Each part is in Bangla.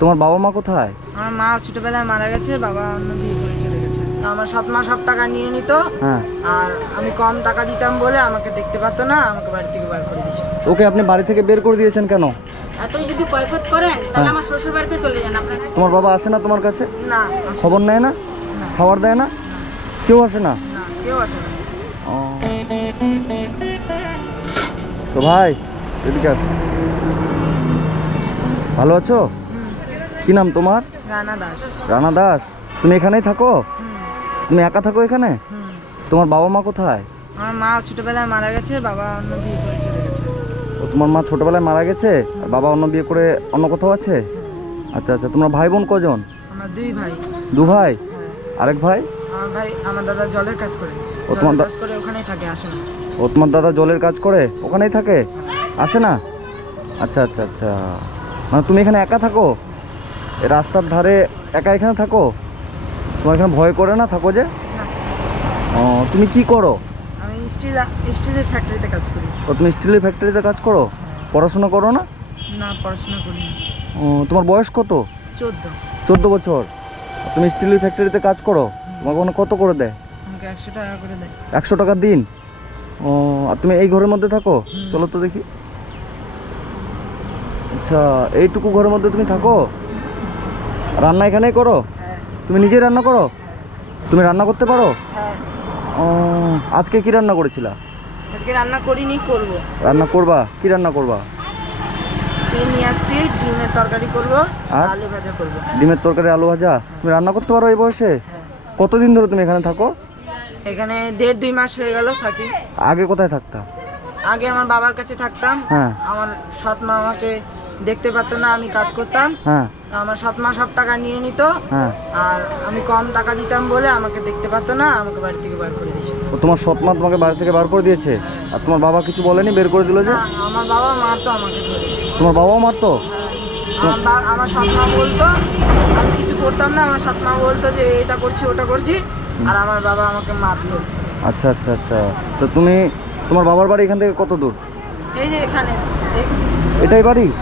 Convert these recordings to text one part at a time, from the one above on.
তোমার বাবা মা কোথায়? আমার মা ছোটবেলায় মারা গেছে বাবা অন্য বিয়ে করে চলে গেছে। তো আমার সৎ মা সব টাকা নিয়ে নিত হ্যাঁ। আর আমি কম টাকা দিতাম বলে আমাকে দেখতে পারতো না আমাকে বাড়ি থেকে বার করে দিয়েছে। ওকে আপনি বাড়ি থেকে বের করে দিয়েছেন কেন? এতই যদি কৈফত করেন তাহলে আমার শ্বশুর বাড়িতে চলে যান আপনার তোমার বাবা আসে না তোমার কাছে? না। খবর নেয় না? খাবার দেয় না। কেউ আসে না? না কেউ আসে না। ও। তো ভাই এদিকে আস। ভালো আছো? কি নাম তোমার? রানা দাস। রানা দাস? তুমি এখানেই থাকো? তুমি একা থাকো এখানে? তোমার বাবা মা কোথায়? আমার মা ছোটবেলায় মারা গেছে বাবা অন্য বিয়ে করে চলে গেছে। ও তোমার মা ছোটবেলায় মারা গেছে? আর বাবা অন্য বিয়ে করে অন্য কোথাও আছে? আচ্ছা আচ্ছা তোমার ভাই বোন কজন? আমার দুই ভাই। দু ভাই? হ্যাঁ। আরেক ভাই? আমার ভাই আমার দাদা জলের কাজ করে। ও তোমার কাজ করে ওখানেই থাকে আসে না। ও তোমার দাদা জলের কাজ করে? ওখানেই থাকে? আসে না? আচ্ছা আচ্ছা আচ্ছা। মানে তুমি এখানে একা থাকো? রাস্তার ধারে একা এখানে থাকো? তোমার এখানে ভয় করে না থাকো যে? ও তুমি কি করো? আমি স্টিল স্টিলের ফ্যাক্টরিতে কাজ করি। ও তুমি স্টিলের ফ্যাক্টরিতে কাজ করো? পড়াশোনা করো না? না পড়াশোনা করি না। ও তোমার বয়স কত? চোদ্দ। চোদ্দ বছর। তুমি স্টিলের ফ্যাক্টরিতে কাজ করো? তোমাকে ওখানে কত করে দেয়? আমাকে একশো টাকা করে দেয়। একশো টাকা দিন। ও আর তুমি এই ঘরের মধ্যে থাকো? চলো তো দেখি। আচ্ছা এইটুকু ঘরের মধ্যে তুমি থাকো? রান্না এখানেই করো? হ্যাঁ। তুমি নিজেই রান্না করো? তুমি রান্না করতে পারো? হ্যাঁ। ও আজকে কি রান্না করেছিলা? আজকে রান্না করিনি করব। রান্না করবা? কি রান্না করবা? নিয়ে আসছি ডিমের তরকারি করব আর? আলু ভাজা করব। ডিমের তরকারি আলু ভাজা? তুমি রান্না করতে পারো এই বয়সে? হ্যাঁ। কতদিন ধরে তুমি এখানে থাকো? এখানে দেড় দুই মাস হয়ে গেল থাকি। আগে কোথায় থাকতাম আগে আমার বাবার কাছে থাকতাম। হ্যাঁ। আমার সৎ মা আমাকে দেখতে পারতো না আমি কাজ করতাম। হ্যাঁ। আমার সাত মা সব টাকা নিয়ে নিত। হ্যাঁ। আর আমি কম টাকা দিতাম বলে আমাকে দেখতে পারতো না আমাকে বাড়ি থেকে বার করে দিয়েছে। ও তোমার সৎমা তোমাকে বাড়ি থেকে বার করে দিয়েছে? আর তোমার বাবা কিছু বলেনি? বের করে দিল যে? আমার বাবা মারতো আমাকে ধরে। তোমার বাবাও মারতো? আমার বা- আমার বলতো আমি কিছু করতাম না আমার সৎ মা বলতো যে এটা করছি ওটা করছি। আর আমার বাবা আমাকে মারতো। আচ্ছা আচ্ছা আচ্ছা। তো তুমি তোমার বাবার বাড়ি এখান থেকে কত দূর? এই যে এখানে এই- এটাই বাড়ি?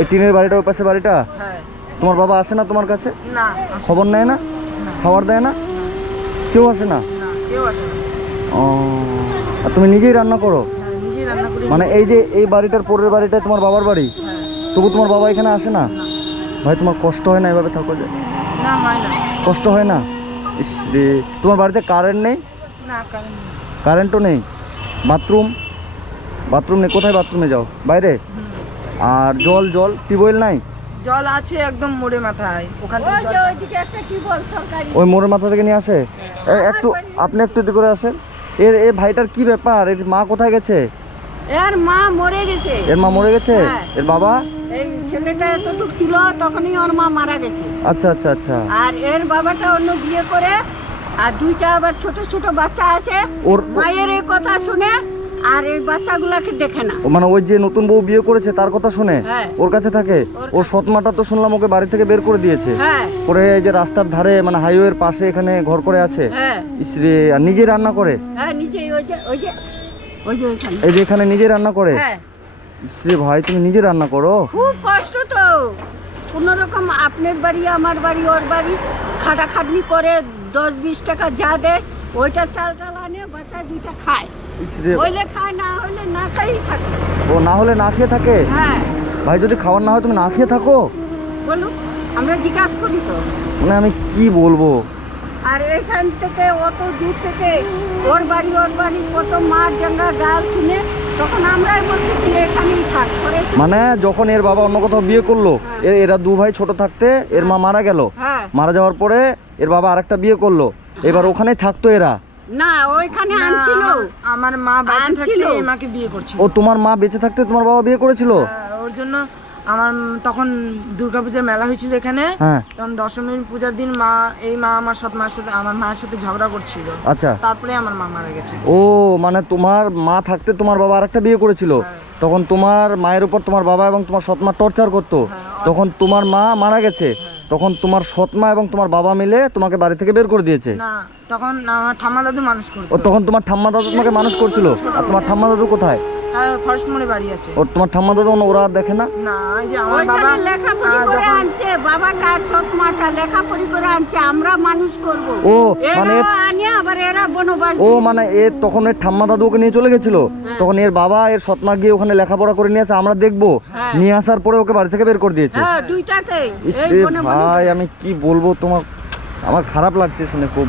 এই টিনের। বাড়িটা ওই পাশে বাড়িটা? হ্যাঁ। তোমার বাবা আসে না তোমার কাছে? না খবর নেয় না? খাবার দেয় না? কেউ আসে না? ও আর তুমি নিজেই রান্না করো? হ্যাঁ মানে এই যে এই বাড়িটার পরের বাড়িটা তোমার বাবার বাড়ি? হ্যাঁ। তবু তোমার বাবা এখানে আসে না? ভাই তোমার কষ্ট হয় না এভাবে থাকো যে? কষ্ট হয় না? ইস রে তোমার বাড়িতে কারেন্ট নেই? কারেন্টও নেই। বাথরুম বাথরুম নেই? কোথায় বাথরুমে যাও? বাইরে? আর জল জল টিউবওয়েল নাই? জল আছে একদম মোড়ে মাথায় ওখান ওই মোড়ের মাথা থেকে নিয়ে আসে? এ- একটু আপনি একটু এদিকে করে আসেন। এর এ ভাইটার কি ব্যাপার? এর মা কোথায় গেছে? এর মা মরে গেছে। এর মা মরে গেছে? হ্যাঁ। এর বাবা? এই ছেলেটা এতটুকু ছিল তখনই ওর মা মারা গেছে। আচ্ছা আচ্ছা আচ্ছা। আর এর বাবাটা অন্য বিয়ে করে আর দুইটা আবার ছোট ছোট বাচ্চা আছে। ওর মায়ের এই কথা শুনে আর এই বাচ্চাগুলাকে দেখে না। মানে ওই যে নতুন বউ বিয়ে করেছে তার কথা শুনে? হ্যাঁ। ওর কাছে থাকে? ওর সৎমাটা তো শুনলাম ওকে বাড়ি থেকে বের করে দিয়েছে। হ্যাঁ। এই যে রাস্তার ধারে মানে হাইওয়ের পাশে এখানে ঘর করে আছে? হ্যাঁ। ইসরে আর নিজে রান্না করে? হ্যাঁ নিজে ওই যে ওই যে ওই যে ওইখানে। এই যে এখানে নিজে রান্না করে? হ্যাঁ। ইসরে ভাই তুমি নিজে রান্না করো? খুব কষ্ট তো। কোনো রকম আপনার বাড়ি আমার বাড়ি ওর বাড়ি খাটাখাটনি করে দশ বিশ টাকা যা দেয় ওইটা চাল টাল আনে বাচ্চা দুইটা খায়। হইলে খায় না হইলে না খাইই থাকে। ও না হলে না খেয়ে থাকে? হ্যাঁ। ভাই যদি খাবার না হয় তুমি না খেয়ে থাকো। বলুন আমরা জিজ্ঞাসা করি তো। মানে আমি কি বলব? আর এখান থেকে অত দূর থেকে ওর বাড়ি ওর বাড়ি কত মার গাল শুনে তখন আমরাই বলছি যে এখানেই থাক মানে যখন এর বাবা অন্য কোথাও বিয়ে করল এ- এরা দু ভাই ছোট থাকতে এর মা মারা গেল। হ্যাঁ। মারা যাওয়ার পরে এর বাবা আরেকটা বিয়ে করল। এবার ওখানেই থাকতো এরা। না ওইখানে আনছিল। আমার- মা আনছিল। থাকতে আমাকে বিয়ে করছিল। ও তোমার মা বেঁচে থাকতে তোমার বাবা বিয়ে করেছিল? হ্যাঁ, ওর জন্য আমার তখন দুর্গাপূজার মেলা হয়েছিল এখানে। হ্যাঁ। তখন দশমীর পূজার দিন মা এই মা আমার সৎ মার সাথে আমার মায়ের সাথে ঝগড়া করছিল। আচ্ছা। তারপরে আমার মা মারা গেছে। ও মানে তোমার মা থাকতে তোমার বাবা আরেকটা বিয়ে করেছিল? তখন তোমার মায়ের উপর তোমার বাবা এবং তোমার সৎমা টর্চার করতো? তখন তোমার মা মারা গেছে? তখন তোমার সৎমা এবং তোমার বাবা মিলে তোমাকে বাড়ি থেকে বের করে দিয়েছে। না তখন আমার ঠাম্মা দাদু মানুষ করতো। তখন তোমার ঠাম্মা দাদু তোমাকে মানুষ করছিল। আর তোমার ঠাম্মা দাদু কোথায়? হ্যাঁ বাড়ি আছে। ওর তোমার ঠাম্মা দাদা ওরা আর দেখে না? না এই যে আমার বাবা ওইখানে লেখাপড়ি করে আনছে বাবাটা আর সৎ মাটা লেখাপড়ি করে আনছে আমরা মানুষ করব। ও, মানে আনে আবার এরা বনবাস ও মানে এ তখন এর ঠাম্মা দাদু ওকে নিয়ে চলে গেছিল। তখন এর বাবা এর সৎমা গিয়ে ওখানে লেখাপড়া করে নিয়ে আসে আমরা দেখব। হ্যাঁ। নিয়ে আসার পরে ওকে বাড়ি থেকে বের করে দিয়েছে। হ্যাঁ ভাই আমি কি বলব তোমার আমার খারাপ লাগছে শুনে খুব।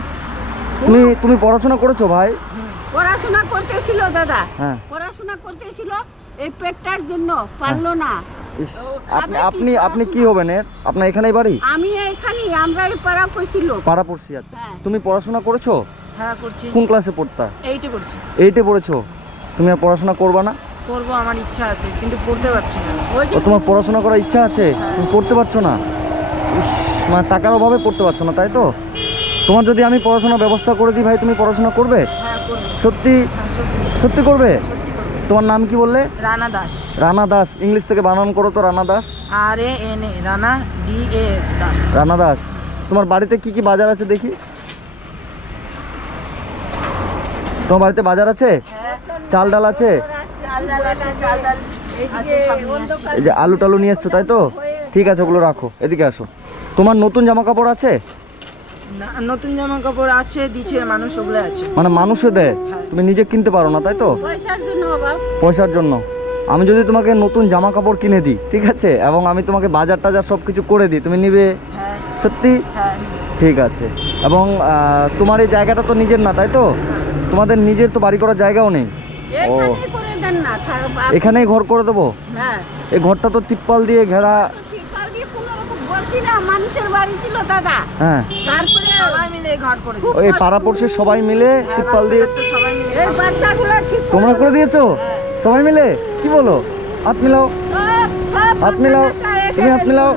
তুমি তুমি পড়াশোনা করেছ ভাই? পড়াশোনা করতেছিল দাদা। হ্যাঁ। পড়াশোনা করতেছিল এই পেটটার জন্য পারল না। ইস, আপনি আপনি আপনি কি হবেন এর? আপনার এখানেই বাড়ি? আমি আমরা এই পাড়া পড়ছিল পাড়া পড়ছি আছে হ্যাঁ। তুমি পড়াশোনা করেছ? হ্যাঁ করছি। কোন ক্লাসে পড়তা? এইটা করছি এইটে পড়েছো? তুমি আর পড়াশোনা করবা না? করব আমার ইচ্ছা আছে কিন্তু পড়তে পারছি না। ওই যে ও তোমার পড়াশোনা করার ইচ্ছা আছে? তুমি পড়তে পারছ না? ইস, মানে টাকার অভাবে পড়তে পারছ না তাই তো? তোমার যদি আমি পড়াশোনার ব্যবস্থা করে দিই ভাই তুমি পড়াশোনা করবে? হ্যাঁ করব সত্যি? হ্যাঁ, সত্যি করবে। তোমার নাম কি বললে? রানা দাস। রানা দাস। ইংলিশ থেকে বানান করো তো Rana Das. R A N A Rana D A S Das. Rana Das. তোমার বাড়িতে কি কি বাজার আছে দেখি? তোমার বাড়িতে বাজার আছে? চাল ডাল আছে? চাল ডাল আছে। এই যে আলু টালু নিয়ে এসছো তাই তো? ঠিক আছে ওগুলো রাখো। এদিকে আসো। তোমার নতুন জামা কাপড় আছে? না, নতুন জামা কাপড় আছে দিচ্ছে মানুষ ওগুলো আছে। মানে মানুষে দেয়? তুমি নিজে কিনতে পারো না তাই তো? পয়সার জন্য পয়সার জন্য। আমি যদি তোমাকে নতুন জামা কাপড় কিনে দিই ঠিক আছে? এবং আমি তোমাকে বাজার টাজার সব কিছু করে দিই তুমি নিবে? হ্যাঁ। সত্যি? হ্যাঁ ঠিক আছে। এবং তোমার এই জায়গাটা তো নিজের না তাই তো? তোমাদের নিজের তো বাড়ি করার জায়গাও নেই। এখানে করে দেন না থাক- আপ- এখানেই ঘর করে দেবো? হ্যাঁ। এই ঘরটা তো তিপ্পাল দিয়ে ঘেরা তিরপাল দিয়ে কোনো রকম বলছি না মানুষের বাড়ি ছিল দাদা। হ্যাঁ। তারপরে সবাই মিলে ঘর করে ওই পাড়া সবাই মিলে হ্যাঁ, দিয়ে সবাই মিলে এই বাচ্চাগুলো ঠিক করে তোমরা করে দিয়েছ? সবাই মিলে? কি বলো? হাত মিলাও। সব সব হাত মিলাও। তুমি হাত মিলাও।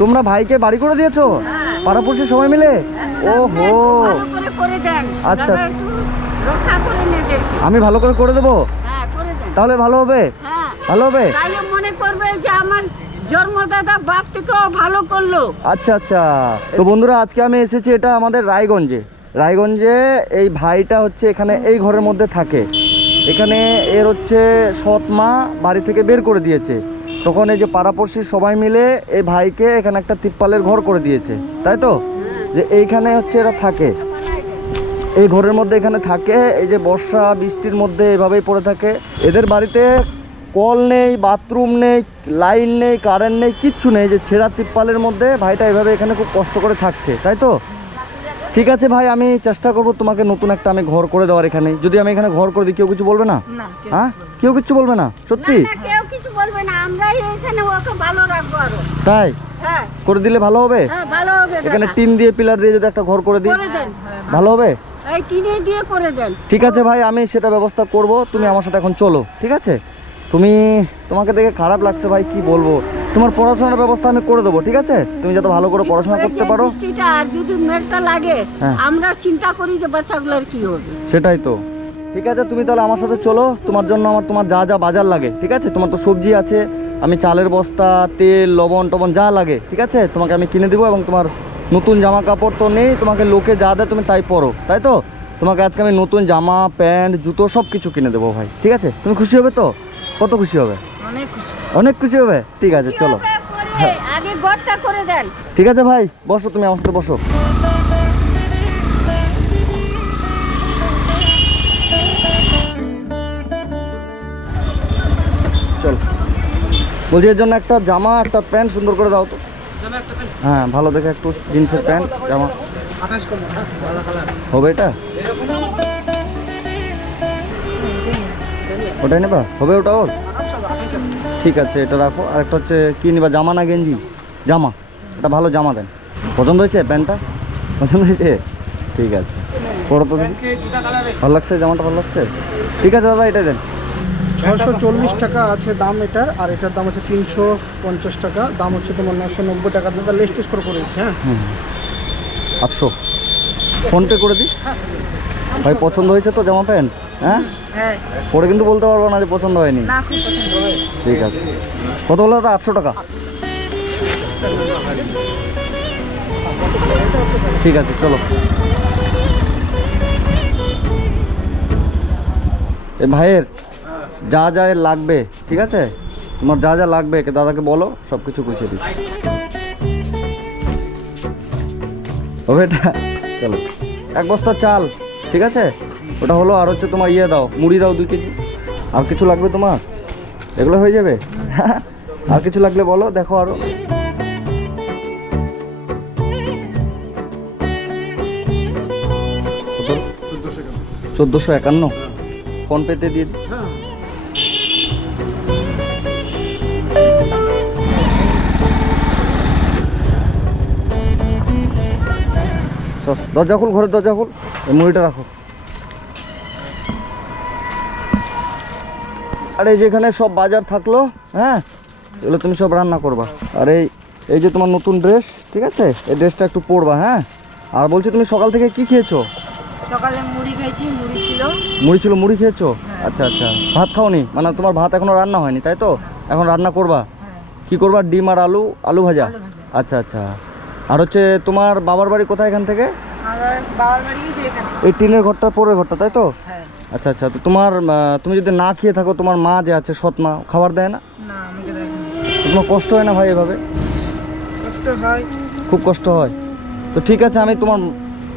তোমরা ভাইকে বাড়ি করে দিয়েছ? হ্যাঁ। পাড়া পড়শি সবাই মিলে? ও হো আচ্ছা। দাদা একটু রক্ষা করে নেদেরকে আমি ভালো করে করে দেবো? হ্যাঁ করে দেন। তাহলে ভালো হবে? হ্যাঁ। ভালো হবে? মনে করবে যে আমার জন্মদাদা বাপ ভালো করল। আচ্ছা আচ্ছা। তো বন্ধুরা, আজকে আমি এসেছি এটা আমাদের রায়গঞ্জে। রায়গঞ্জে এই ভাইটা হচ্ছে এখানে এই ঘরের মধ্যে থাকে। এখানে এর হচ্ছে সৎ মা বাড়ি থেকে বের করে দিয়েছে। তখন এই যে পাড়াপড়শির সবাই মিলে এই ভাইকে এখানে একটা তিপ্পালের ঘর করে দিয়েছে। তাই তো? যে এইখানে হচ্ছে এরা থাকে। এই ঘরের মধ্যে এখানে থাকে, এই যে বর্ষা, বৃষ্টির মধ্যে এভাবেই পড়ে থাকে। এদের বাড়িতে কল নেই বাথরুম নেই লাইন নেই কারেন্ট নেই কিচ্ছু নেই। যে ছেঁড়া তিপ্পালের মধ্যে ভাইটা এভাবে এখানে খুব কষ্ট করে থাকছে তাই তো? ঠিক আছে ভাই আমি চেষ্টা করব তোমাকে নতুন একটা আমি ঘর করে দেওয়ার এখানে। যদি আমি এখানে ঘর করে দিই কেউ কিছু বলবে না? হ্যাঁ? কেউ কিছু বলবে না? সত্যি? তাই? হ্যাঁ। করে দিলে ভালো হবে? হ্যাঁ এখানে টিন দিয়ে পিলার দিয়ে যদি একটা ঘর করে দিই ভালো হবে? ঠিক আছে ভাই আমি সেটা ব্যবস্থা করব। তুমি আমার সাথে এখন চলো ঠিক আছে? তুমি তোমাকে দেখে খারাপ লাগছে ভাই কি বলব? তোমার পড়াশোনার ব্যবস্থা আমি করে দেবো ঠিক আছে? তুমি যাতে ভালো করে পড়াশোনা করতে পারো। আর যদি মেঘটা লাগে হ্যাঁ। আমরা চিন্তা করি যে বাচ্চাগুলোর কি হবে। সেটাই তো। ঠিক আছে তুমি তাহলে আমার সাথে চলো। তোমার জন্য আমার তোমার যা যা বাজার লাগে ঠিক আছে? তোমার তো সবজি আছে আমি চালের বস্তা তেল লবণ টবণ যা লাগে ঠিক আছে? তোমাকে আমি কিনে দেবো এবং তোমার নতুন জামা কাপড় তো নেই তোমাকে লোকে যা দেয় তুমি তাই পরো তাই তো? তোমাকে আজকে আমি নতুন জামা প্যান্ট জুতো সব কিছু কিনে দেবো ভাই ঠিক আছে? তুমি খুশি হবে তো? কত খুশি হবে? অনেক খুশি। অনেক খুশি হবে? ঠিক আছে চলো? আগে করে দেন। ঠিক আছে ভাই বসো তুমি আমার সাথে বসো। চল। বলছি এর জন্য একটা জামা একটা প্যান্ট সুন্দর করে দাও তো। হ্যাঁ ভালো দেখে একটু জিন্সের প্যান্ট জামা। হবে এটা? ওটাই নেবা? হবে ওটা ওর? ঠিক আছে এটা রাখো। আর একটা হচ্ছে কি নিবা জামা না গেঞ্জি? জামা। এটা ভালো জামা দেন। পছন্দ হয়েছে প্যান্টটা? পছন্দ হয়েছে? ঠিক আছে। পরো তো ভালো লাগছে? জামাটা ভালো লাগছে? ঠিক আছে দাদা এটা দেন। ছশো চল্লিশ টাকা আছে দাম এটার আর এটার দাম হচ্ছে তিনশো পঞ্চাশ টাকা। দাম হচ্ছে তোমার নশো নব্বই টাকা। দাদা লেস্ট করে করে দিচ্ছে হ্যাঁ? আটশো। ফোনপে করে দিই? ভাই পছন্দ হয়েছে তো জামা প্যান্ট? হ্যাঁ? হ্যাঁ। পরে কিন্তু বলতে পারব না যে পছন্দ হয়নি। ঠিক আছে। কত হলো দাদা? আটশো টাকা। ঠিক আছে চলো। এ ভাইয়ের যা যা এর লাগবে ঠিক আছে? তোমার যা যা লাগবে দাদাকে বলো সব কিছু গুছিয়ে দিচ্ছি। হবে এটা চলো। এক বস্তা চাল ঠিক আছে? ওটা হলো আর হচ্ছে তোমার ইয়ে দাও, মুড়ি দাও দুই কেজি। আর কিছু লাগবে তোমার? এগুলো হয়ে যাবে? আর কিছু লাগলে বলো, দেখো আরও। চোদ্দোশো একান্ন। ফোন পেতে দিয়ে দরজা খুল, ঘরের দরজা খুল। এই মুড়িটা রাখো। আর এই যেখানে সব বাজার থাকল হ্যাঁ? এগুলো তুমি সব রান্না করবা। আর এই এই যে তোমার নতুন ড্রেস ঠিক আছে? এই ড্রেসটা একটু পরবা হ্যাঁ? আর বলছি তুমি সকাল থেকে কি খেয়েছো? সকালে মুড়ি খেয়েছি মুড়ি ছিল। মুড়ি ছিল মুড়ি খেয়েছো? আচ্ছা আচ্ছা। ভাত খাওনি? মানে তোমার ভাত এখনও রান্না হয়নি তাই তো? এখন রান্না করবা? কি করবা? ডিম আর আলু আলু ভাজা? আচ্ছা আচ্ছা। আর হচ্ছে তোমার বাবার বাড়ি কোথায় এখান থেকে? বাবার বাড়ি এই টিনের ঘরটা পরের ঘরটা তাই তো? হ্যাঁ। আচ্ছা আচ্ছা তো তোমার তুমি যদি না খেয়ে থাকো তোমার মা যে আছে সৎ মা খাবার দেয় না? তোমার কষ্ট হয় না ভাই এভাবে? কষ্ট হয়। খুব কষ্ট হয়। তো ঠিক আছে আমি তোমার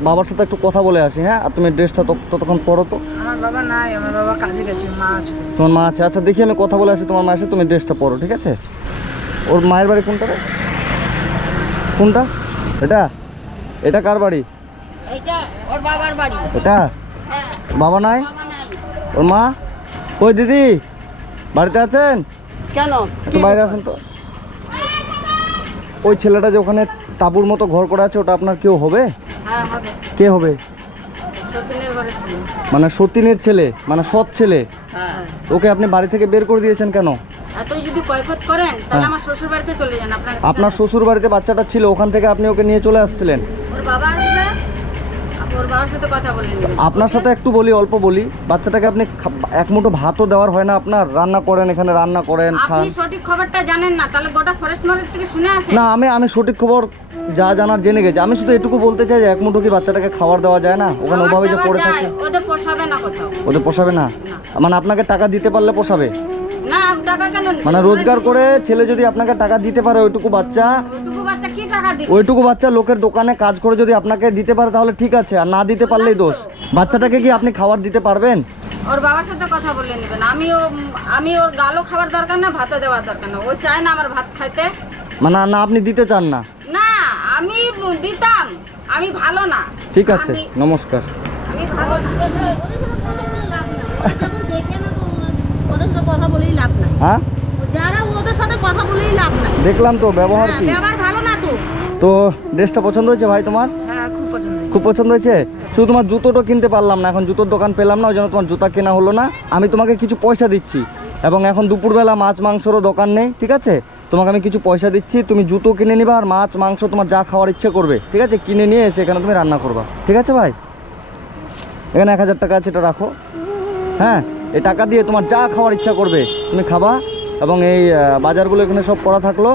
বাবার সাথে একটু কথা বলে আসি হ্যাঁ? আর তুমি ড্রেসটা ততক্ষণ পরো তো। আমার বাবা নাই আমার বাবা কাজে গেছে মা আছে। তোমার মা আছে। আচ্ছা দেখি আমি কথা বলে আসি তোমার মা এসে তুমি ড্রেসটা পরো ঠিক আছে? ওর মায়ের বাড়ি কোনটা রে? কোনটা? এটা? এটা কার বাড়ি? এইটা ওর বাবার বাড়ি। এটা? হ্যাঁ। বাবা নাই? ওর মা? কই দিদি? বাড়িতে আছেন? কেন? একটু বাইরে আসেন তো। ওই ছেলেটা যে ওখানে তাঁবুর মতো ঘর করে আছে ওটা আপনার কেউ হবে? হ্যাঁ কে হবে? মানে সতীনের ছেলে মানে সৎ ছেলে? হ্যাঁ। ওকে আপনি বাড়ি থেকে বের করে দিয়েছেন কেন? হ্যাঁ। আপনার শ্বশুর বাড়িতে বাচ্চাটা ছিল ওখান থেকে আপনি ওকে নিয়ে চলে আসছিলেন। বাবা আসবে আপনি ওর বাবার সাথে কথা বলে নেবেন আপনার সাথে একটু বলি অল্প বলি। বাচ্চাটাকে আপনি এক মুঠো ভাতও দেওয়ার হয় না আপনার রান্না করেন এখানে রান্না করেন খান। আপনি সঠিক খবরটা জানেন না তাহলে গোটা ফরেস্ট মার্কেট থেকে শুনে আসেন। না আমি আমি সঠিক খবর যা জানার জেনে গেছি। আমি শুধু এটুকু বলতে চাই যে এক মুঠো কি বাচ্চাটাকে খাবার দেওয়া যায় না? ওখানে ওভাবে যে পড়ে থাকে। ওদের পোষাবে না কোথাও। ওদের পোষাবে না? মানে আপনাকে টাকা দিতে পারলে পোষাবে? না টাকা কেন মানে রোজগার করে ছেলে যদি আপনাকে টাকা দিতে পারে ওইটুকু বাচ্চা ওইটুকু বাচ্চা কি লোকের দোকানে কাজ করে যদি আপনাকে দিতে পারে তাহলে ঠিক আছে আর না দিতে পারলেই দোষ। বাচ্চাটাকে কি আপনি খাবার দিতে পারবেন? ওর বাবার সাথে কথা বলে নেবেন। আমি ও আমি ওর গালও খাবার দরকার না ভাতও দেওয়ার দরকার না। ও চায় না আমার ভাত খাইতে। মানে না আপনি দিতে চান না? না আমি দিতাম। আমি ভালো না। ঠিক আছে নমস্কার। আমি ভালো না। ওদের সাথে কথা বলেই লাভ নাই হ্যাঁ? যারা ওদের সাথে কথা বলেই লাভ নাই। দেখলাম তো ব্যবহার কি? ব্যবহার ভালো না তো ড্রেসটা পছন্দ হয়েছে ভাই তোমার? হ্যাঁ খুব পছন্দ হয়েছে। খুব পছন্দ হয়েছে? শুধু তোমার জুতোটা কিনতে পারলাম না এখন জুতোর দোকান পেলাম না ওই জন্য তোমার জুতা কেনা হলো না। আমি তোমাকে কিছু পয়সা দিচ্ছি এবং এখন দুপুরবেলা মাছ মাংসরও দোকান নেই ঠিক আছে? তোমাকে আমি কিছু পয়সা দিচ্ছি তুমি জুতো কিনে নিবা আর মাছ মাংস তোমার যা খাওয়ার ইচ্ছে করবে ঠিক আছে? কিনে নিয়ে এসে এখানে তুমি রান্না করবা ঠিক আছে ভাই? এখানে এক হাজার টাকা আছে এটা রাখো। হ্যাঁ এই টাকা দিয়ে তোমার যা খাওয়ার ইচ্ছা করবে তুমি খাবা এবং এই বাজারগুলো এখানে সব করা থাকল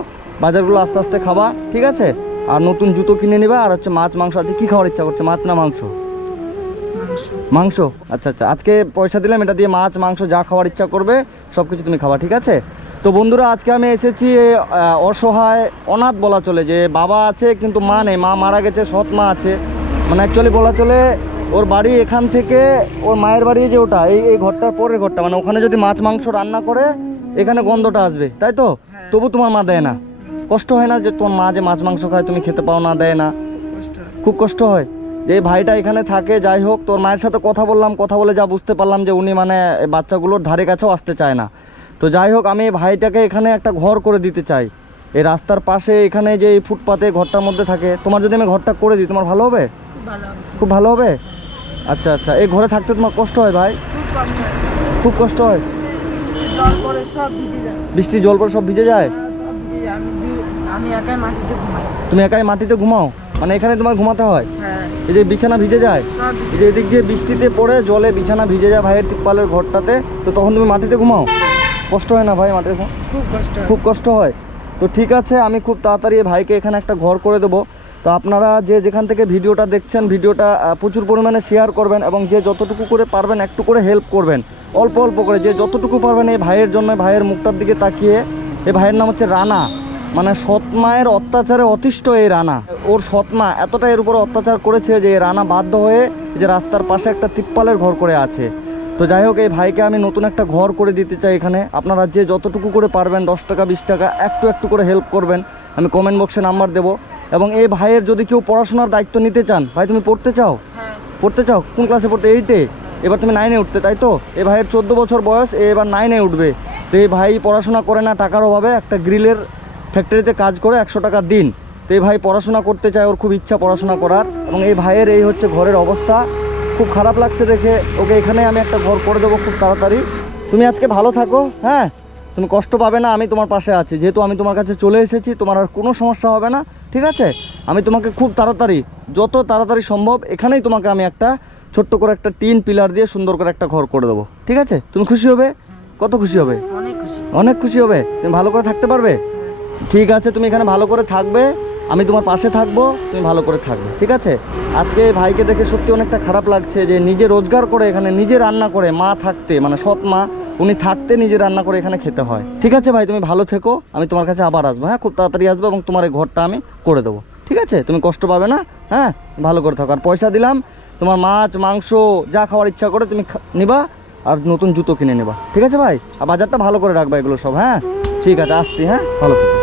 বাজারগুলো আস্তে আস্তে খাবা ঠিক আছে? আর নতুন জুতো কিনে নিবা আর হচ্ছে মাছ মাংস আছে কি খাওয়ার ইচ্ছা করছে? মাছ না মাংস? মাংস। মাংস? আচ্ছা আচ্ছা আজকে পয়সা দিলাম এটা দিয়ে মাছ মাংস যা খাওয়ার ইচ্ছা করবে সব কিছু তুমি খাবা ঠিক আছে? তো বন্ধুরা আজকে আমি এসেছি অসহায় অনাথ বলা চলে যে বাবা আছে কিন্তু মা নেই মা মারা গেছে সৎ মা আছে। মানে অ্যাকচুয়ালি বলা চলে ওর বাড়ি এখান থেকে ওর মায়ের বাড়ি যে ওটা এই এই ঘরটার পরের ঘরটা মানে ওখানে যদি মাছ মাংস রান্না করে এখানে গন্ধটা আসবে তাই তো? তবু তোমার মা দেয় না। কষ্ট হয় না যে তোমার মা যে মাছ মাংস খায় তুমি খেতে পাও না দেয় না? খুব কষ্ট হয়। যে এই ভাইটা এখানে থাকে যাই হোক তোর মায়ের সাথে কথা বললাম কথা বলে যা বুঝতে পারলাম যে উনি মানে বাচ্চাগুলোর ধারে কাছেও আসতে চায় না। তো যাই হোক আমি এই ভাইটাকে এখানে একটা ঘর করে দিতে চাই। এই রাস্তার পাশে এখানে যে এই ফুটপাতে ঘরটার মধ্যে থাকে তোমার যদি আমি ঘরটা করে দিই তোমার ভালো হবে? খুব ভালো হবে। আচ্ছা আচ্ছা এই ঘরে থাকতে তোমার কষ্ট হয় ভাই? খুব কষ্ট হয়। বৃষ্টি জল পরে সব ভিজে যায়? আমি একাই মাটিতে ঘুমাই। তুমি একাই মাটিতে ঘুমাও? মানে এখানে তোমার ঘুমাতে হয়? হ্যাঁ। এই যে বিছানা ভিজে যায় এই যে এদিক দিয়ে বৃষ্টিতে পড়ে জলে বিছানা ভিজে যায় ভাইয়ের তিপ্পালের ঘরটাতে তো তখন তুমি মাটিতে ঘুমাও? কষ্ট হয় না ভাই মাটিতে খুব কষ্ট হয়। খুব কষ্ট হয়। তো ঠিক আছে আমি খুব তাড়াতাড়ি এই ভাইকে এখানে একটা ঘর করে দেবো। তো আপনারা যে যেখান থেকে ভিডিওটা দেখছেন ভিডিওটা প্রচুর পরিমাণে শেয়ার করবেন এবং যে যতটুকু করে পারবেন একটু করে হেল্প করবেন। অল্প অল্প করে যে যতটুকু পারবেন এই ভাইয়ের জন্য ভাইয়ের মুখটার দিকে তাকিয়ে। এই ভাইয়ের নাম হচ্ছে রানা। মানে সৎ মায়ের অত্যাচারে অতিষ্ঠ এই রানা। ওর সৎ মা এতটা এর উপরে অত্যাচার করেছে যে রানা বাধ্য হয়ে যে রাস্তার পাশে একটা তিপ্পালের ঘর করে আছে। তো যাই হোক, এই ভাইকে আমি নতুন একটা ঘর করে দিতে চাই এখানে। আপনারা যে যতটুকু করে পারবেন, দশ টাকা, বিশ টাকা, একটু একটু করে হেল্প করবেন। আমি কমেন্ট বক্সে নাম্বার দেবো। এবং এই ভাইয়ের যদি কেউ পড়াশোনার দায়িত্ব নিতে চান, ভাই তুমি পড়তে চাও? পড়তে চাও? কোন ক্লাসে পড়তে? এইটে এবার তুমি নাইনে উঠতে, তাই তো? এই ভাইয়ের চোদ্দ বছর বয়স, এ এবার নাইনে উঠবে। তো এই ভাই পড়াশোনা করে না, টাকার অভাবে একটা গ্রিলের ফ্যাক্টরিতে কাজ করে একশো টাকা দিন। তো এই ভাই পড়াশোনা করতে চায় ওর খুব ইচ্ছা পড়াশোনা করার। এবং এই ভাইয়ের এই হচ্ছে ঘরের অবস্থা। খুব খারাপ লাগছে দেখে। ওকে এখানে আমি একটা ঘর করে দেবো খুব তাড়াতাড়ি। তুমি আজকে ভালো থাকো হ্যাঁ? তুমি কষ্ট পাবে না আমি তোমার পাশে আছি। যেহেতু আমি তোমার কাছে চলে এসেছি তোমার আর কোনো সমস্যা হবে না ঠিক আছে? আমি তোমাকে খুব তাড়াতাড়ি যত তাড়াতাড়ি সম্ভব এখানেই তোমাকে আমি একটা ছোট্ট করে একটা টিন পিলার দিয়ে সুন্দর করে একটা ঘর করে দেবো। ঠিক আছে? তুমি খুশি হবে? কত খুশি হবে? অনেক খুশি। অনেক খুশি হবে। তুমি ভালো করে থাকতে পারবে? ঠিক আছে, তুমি এখানে ভালো করে থাকবে। আমি তোমার পাশে থাকব, তুমি ভালো করে থাকবে, ঠিক আছে? আজকে ভাইকে দেখে সত্যি অনেকটা খারাপ লাগছে যে নিজে রোজগার করে এখানে নিজে রান্না করে মা থাকতে মানে সৎ মা, উনি থাকতে নিজে রান্না করে এখানে খেতে হয়। ঠিক আছে ভাই, তুমি ভালো থেকো, আমি তোমার কাছে আবার আসব হ্যাঁ? খুব তাড়াতাড়ি আসব এবং তোমার এই ঘরটা আমি করে দেবো। ঠিক আছে? তুমি কষ্ট পাবে না হ্যাঁ? ভালো করে থাকো। আর পয়সা দিলাম, তোমার মাছ, মাংস, যা খাওয়ার ইচ্ছা করে তুমি নিবা, আর নতুন জুতো কিনে নেবা। ঠিক আছে ভাই? আর বাজারটা ভালো করে রাখবা এগুলো সব হ্যাঁ? ঠিক আছে, আসছি হ্যাঁ? ভালো থেকো।